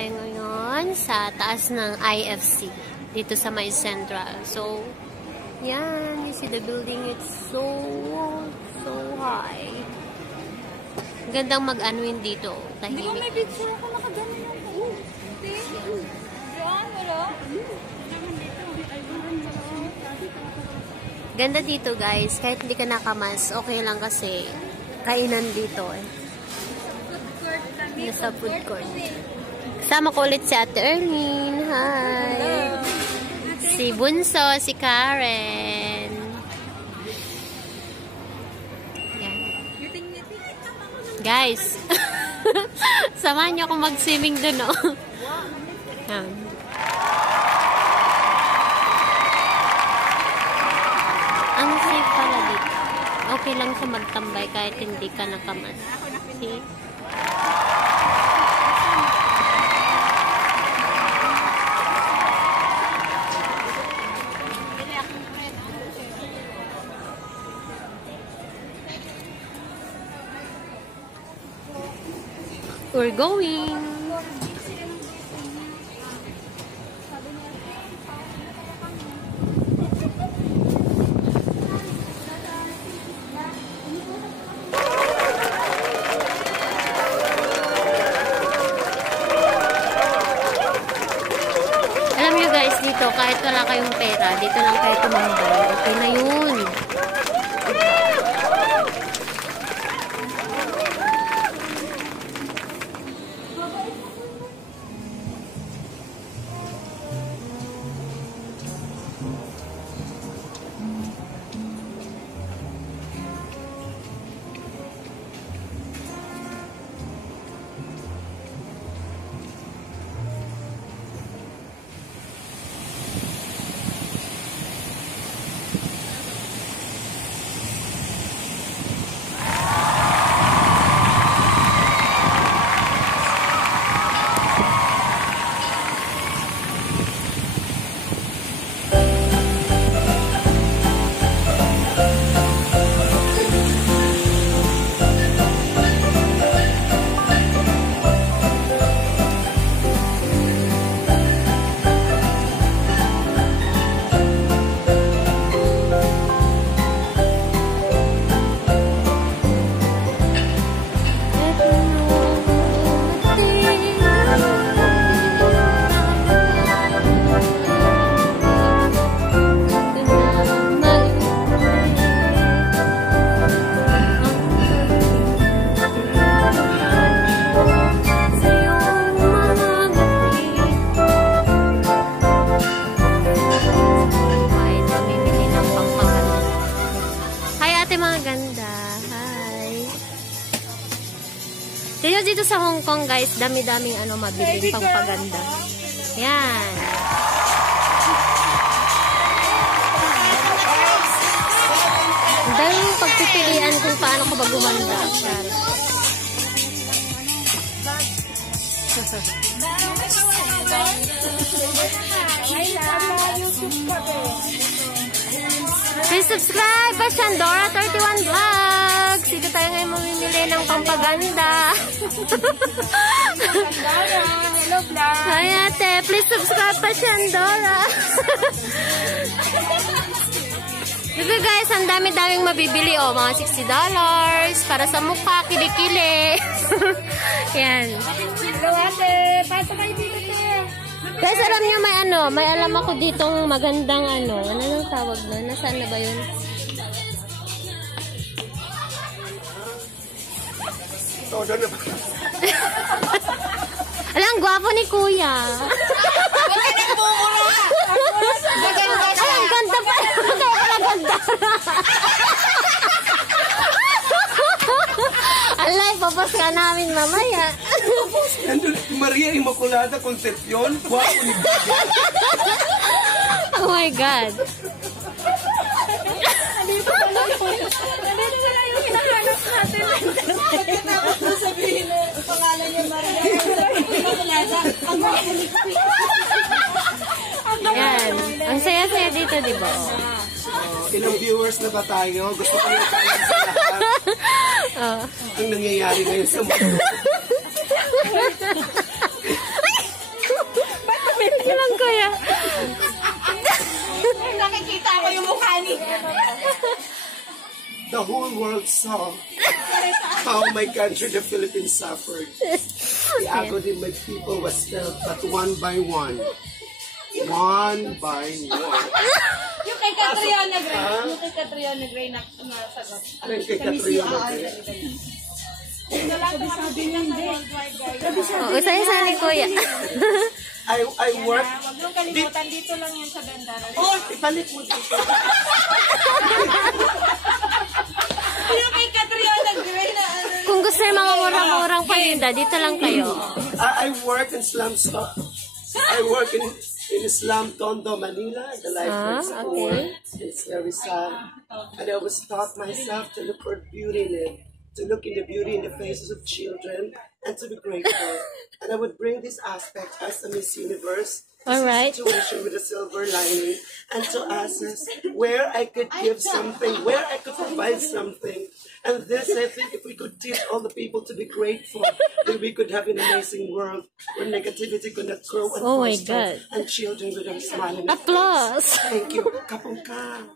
tayo ngayon sa taas ng IFC. Dito sa may Central. So, yan. You see the building. It's so high. Gandang mag-anuin dito. Tahimik. Hindi ko may picture ako nakagano yung Diyan, wala? Ganda dito guys. Kahit hindi ka nakamas, okay lang kasi kainan dito eh. Nasa food court. Kasama ko ulit si Ate Erlene. Hi! Si Bunso, si Karen. Yan. Guys, samahan niyo ako mag-swimming dun, oh. Yan. Ang safe pala dito. Okay lang sa magtambay kahit hindi ka nakamas. See? We're going. Alam niyo guys, dito kahit wala kayong pera, dito lang kayo tumambay. Okay na yun. Dito sa Hong Kong guys, dami-daming mabiling pangpaganda. Yan. Ang daming pagpipilian kung paano ko ba gumanda. Please subscribe pa Shandora 31 Vlogs. Dito tayo ngayon mamimili ng pampaganda. Hello vlog. Hi ate, please subscribe pa Shandora. Dito guys, ang dami-daming mabibili oh, mga $60 para sa mukha, kilikili. Yan. Hello ate, pasok kayo dito te. Guys, alam nyo may alam ako ditong magandang ano nang tawag nun? Nasaan na ba yun? Alam, gwapo ni kuya. Ay, ang ganda pa. Kaya pala ganda. Alay, papos ka namin mamaya. Nandun, Maria Immaculada Concepcion. Wow, oh my God. Nandito na lang yung hinahanap natin. Pagkatapos na sabihin na pangalan niya Maria Immaculada. Ang makulit. Yan. Ang saya-saya dito, di ba? Ilang viewers na ba tayo? Gusto ko yung tayo sa lahat. Ang nangyayari ngayon sa mundo. the whole world saw how my country, the Philippines, suffered. The agony of my people was felt, but one by one. One by one. Yung kay Catriona Gray. Yung kay Catriona Gray na sagot. Ano yung kay Catriona Gray? Sabi niya hindi. Isa-isa ni Kuya. I work. Huwag mong kalimutan, dito lang yan sa Bendara. Oh, ibalik mo dito. Yung kay Catriona Gray na Kung gusto niyo mga murang-murang paninda, dito lang kayo. I work in slum stop. I work in Islam Tondo, Manila. The life is poor. It's very sad. And I always taught myself to look for beauty in it, to look in the beauty in the faces of children, and to be grateful. And I would bring this aspect as a Miss Universe. All right. Situation with a silver lining, and to ask us where I could give something, where I could provide something. And this, I think, if we could teach all the people to be grateful, then we could have an amazing world where negativity could not grow and Oh my foster, God. and children would have smiling. Applause. Thank you. Kapungka.